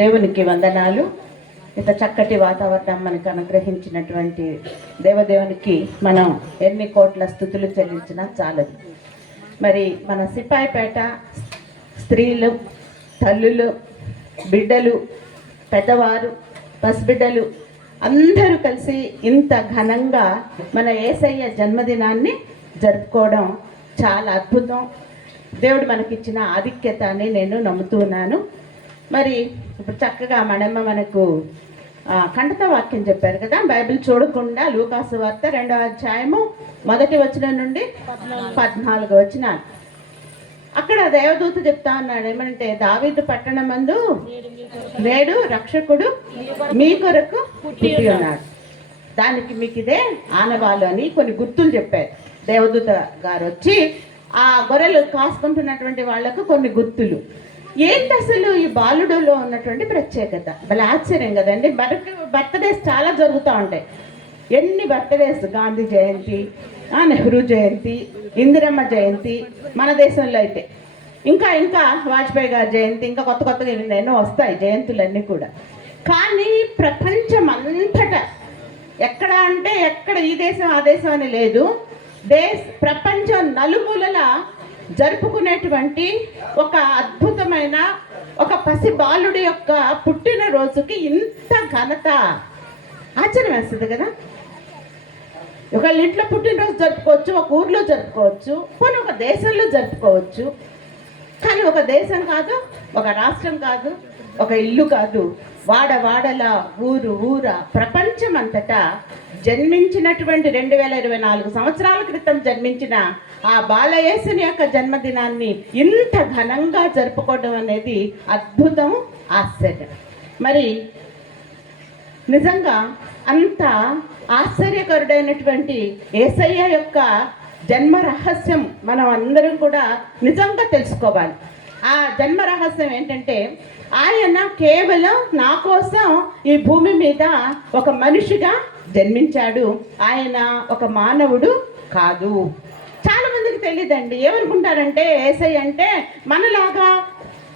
దేవునికి వందనాలు. ఇంత చక్కటి వాతావరణం మనకు అనుగ్రహించినటువంటి దేవదేవునికి మనం ఎన్ని కోట్ల స్థుతులు చెల్లించినా చాలదు. మరి మన సిపాయిపేట స్త్రీలు, తల్లులు, బిడ్డలు, పెద్దవారు, పసిబిడ్డలు అందరూ కలిసి ఇంత ఘనంగా మన యేసయ్య జన్మదినాన్ని జరుపుకోవడం చాలా అద్భుతం. దేవుడు మనకిచ్చిన ఆధిక్యత అని నేను నమ్ముతున్నాను. మరి ఇప్పుడు చక్కగా మనకు ఖండత వాక్యం చెప్పారు కదా. బైబిల్ చూడకుండా లూకాసు వార్త 2వ అధ్యాయము 1 వచనం నుండి 14 వచనాలు. అక్కడ దేవదూత చెప్తా ఉన్నాడు ఏమంటే, దావీదు పట్టణమందు నేడు రక్షకుడు మీ కొరకు పుట్టి ఉన్నాడు, దానికి మీకు ఇదే ఆనవాళ్ళు అని కొన్ని గుర్తులు చెప్పారు. దేవదూత గారు వచ్చి ఆ గొర్రెలు కాసుకుంటున్నటువంటి వాళ్లకు కొన్ని గుర్తులు. ఏంటి అసలు ఈ బాలుడులో ఉన్నటువంటి ప్రత్యేకత? భలే ఆశ్చర్యం కదండి. బర్త్డేస్ చాలా జరుగుతూ ఉంటాయి. ఎన్ని బర్త్డేస్! గాంధీ జయంతి, నెహ్రూ జయంతి, ఇందిరమ్మ జయంతి, మన దేశంలో అయితే ఇంకా వాజ్పేయి గారి జయంతి, ఇంకా కొత్తగా ఎన్నో వస్తాయి జయంతులన్నీ కూడా. కానీ ప్రపంచం అంతటా ఎక్కడ అంటే ఎక్కడ ఈ దేశం ఆ దేశం అని లేదు, ప్రపంచం నలుమూలల జరుపుకునేటువంటి ఒక అద్భుతమైన ఒక పసి బాలుడి యొక్క పుట్టినరోజుకి ఇంత ఘనత. ఆశ్చర్యం వేస్తుంది కదా. ఒకళ్ళ ఇంట్లో పుట్టినరోజు జరుపుకోవచ్చు, ఒక ఊర్లో జరుపుకోవచ్చు, పోనీ ఒక దేశంలో జరుపుకోవచ్చు. కానీ ఒక దేశం కాదు, ఒక రాష్ట్రం కాదు, ఒక ఇల్లు కాదు, వాడల ఊర ప్రపంచం అంతటా జన్మించినటువంటి 2024 సంవత్సరాల క్రితం జన్మించిన ఆ బాలయేసుని యొక్క జన్మదినాన్ని ఇంత ఘనంగా జరుపుకోవడం అనేది అద్భుతం, ఆశ్చర్యం. మరి నిజంగా అంత ఆశ్చర్యకరుడైనటువంటి యేసయ్య యొక్క జన్మ రహస్యం మనం అందరం కూడా నిజంగా తెలుసుకోవాలి. ఆ జన్మ రహస్యం ఏంటంటే, ఆయన కేవలం నా కోసం ఈ భూమి మీద ఒక మనిషిగా జన్మించాడు. ఆయన ఒక మానవుడు కాదు. చాలా మందికి తెలియదండి. ఏమనుకుంటారంటే యేసయ్య అంటే మనలాగా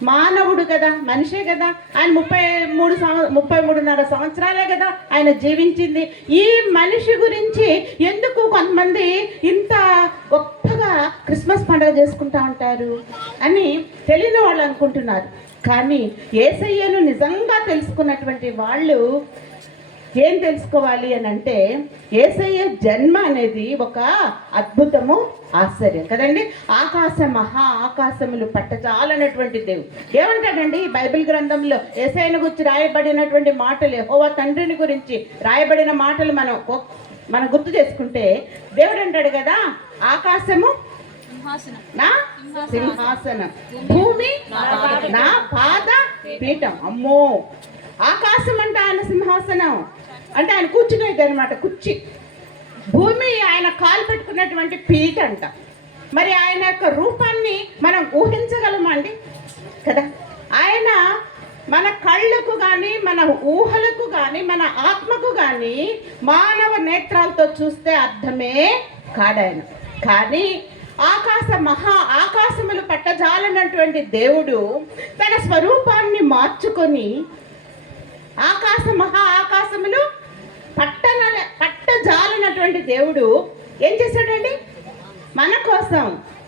మానవుడు కదా, మనిషే కదా. ఆయన 33.5 సంవత్సరాలే కదా ఆయన జీవించింది. ఈ మనిషి గురించి ఎందుకు కొంతమంది ఇంత గొప్పగా క్రిస్మస్ పండుగ చేసుకుంటా ఉంటారు అని తెలియని వాళ్ళు అనుకుంటున్నారు. కానీ యేసయ్యను నిజంగా తెలుసుకున్నటువంటి వాళ్ళు ఏం తెలుసుకోవాలి అని అంటే, యేసయ్య జన్మ అనేది ఒక అద్భుతము, ఆశ్చర్యం కదండి. మహా ఆకాశములు పట్టచాలన్నటువంటి దేవుడు ఏమంటాడండి ఈ బైబిల్ గ్రంథంలో యేసయ్యను గురించి రాయబడినటువంటి మాటలు, యెహోవా తండ్రిని గురించి రాయబడిన మాటలు మనం గుర్తు చేసుకుంటే దేవుడు అంటాడు కదా, ఆకాశము నా సింహాసనం, భూమి నా పాద పీఠం. అమ్మో, ఆకాశం అంటే ఆయన సింహాసనం, అంటే ఆయన కూర్చునేది అనమాట, కుర్చీ. భూమి ఆయన కాలు పెట్టుకున్నటువంటి పీఠ అంట. మరి ఆయన యొక్క రూపాన్ని మనం ఊహించగలమా అండి? కదా. ఆయన మన కళ్ళకు కానీ, మన ఊహలకు కానీ, మన ఆత్మకు కానీ మానవ నేత్రాలతో చూస్తే అర్థమే కాడాయన. కానీ మహా ఆకాశములు పట్టజాలన్నటువంటి దేవుడు తన స్వరూపాన్ని మార్చుకొని మహా ఆకాశములు పట్టజాలన్నటువంటి దేవుడు ఏం చేశాడండి? మన కోసం,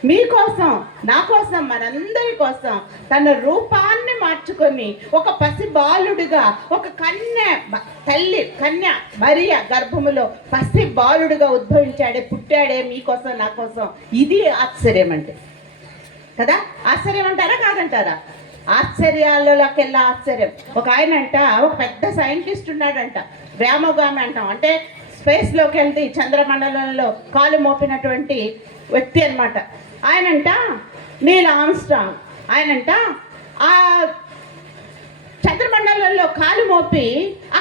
మీకోసం, నా కోసం, మనందరి కోసం తన రూపాన్ని మార్చుకొని ఒక పసి బాలుడిగా, ఒక కన్య మరియ గర్భములో పసి బాలుడిగా ఉద్భవించాడే, పుట్టాడే మీకోసం, నా కోసం. ఇది ఆశ్చర్యం అంటే కదా. ఆశ్చర్యం అంటారా కాదంటారా? ఆశ్చర్యాలలోకెల్లా ఆశ్చర్యం. ఒక ఆయన అంట, ఒక పెద్ద సైంటిస్ట్ ఉన్నాడంట, వ్యామోగామి అంటాం, అంటే స్పేస్లోకి వెళ్తే చంద్రమండలంలో కాలు మోపినటువంటి వ్యక్తి అనమాట. ఆయనంట నీల్ ఆర్మ్స్ట్రాంగ్. ఆయనంట ఆ చంద్రమండలంలో కాలు మోపి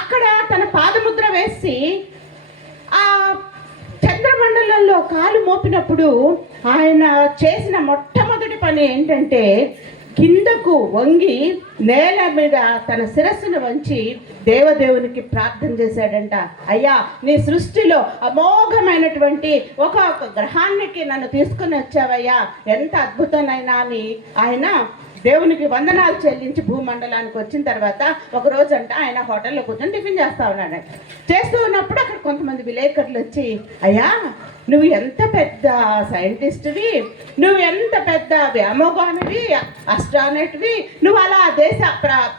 అక్కడ తన పాదముద్ర వేసి ఆ చంద్రమండలంలో కాలు మోపినప్పుడు ఆయన చేసిన మొట్టమొదటి పని ఏంటంటే, కిందకు వంగి నేల మీద తన శిరస్సును వంచి దేవదేవునికి ప్రార్థన చేశాడంట. అయ్యా, నీ సృష్టిలో అమోఘమైనటువంటి ఒక గ్రహానికి నన్ను తీసుకుని వచ్చావయ్యా, ఎంత అద్భుతమైనా అని ఆయన దేవునికి వందనాలు చెల్లించి భూమండలానికి వచ్చిన తర్వాత ఒక రోజంట ఆయన హోటల్లో కూర్చొని టిఫిన్ చేస్తూ ఉన్నాడు. చేస్తూ ఉన్నప్పుడు అక్కడ కొంతమంది విలేకరులు వచ్చి, అయ్యా నువ్వు ఎంత పెద్ద సైంటిస్ట్వి, నువ్వు ఎంత పెద్ద వ్యామోగానివి, అస్ట్రానట్వి, నువ్వు అలా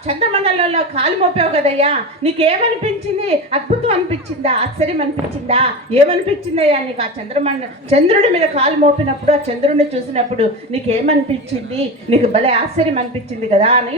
చంద్రమండలంలో కాలు మోపావు కదయ్యా, నీకేమనిపించింది? అద్భుతం అనిపించిందా? ఆశ్చర్యం అనిపించిందా? ఏమనిపించిందయ్యా నీకు? ఆ చంద్రుడి మీద కాలు మోపినప్పుడు, ఆ చంద్రుడిని చూసినప్పుడు నీకేమనిపించింది? నీకు భలే ఆశ్చర్యం అనిపించింది కదా అని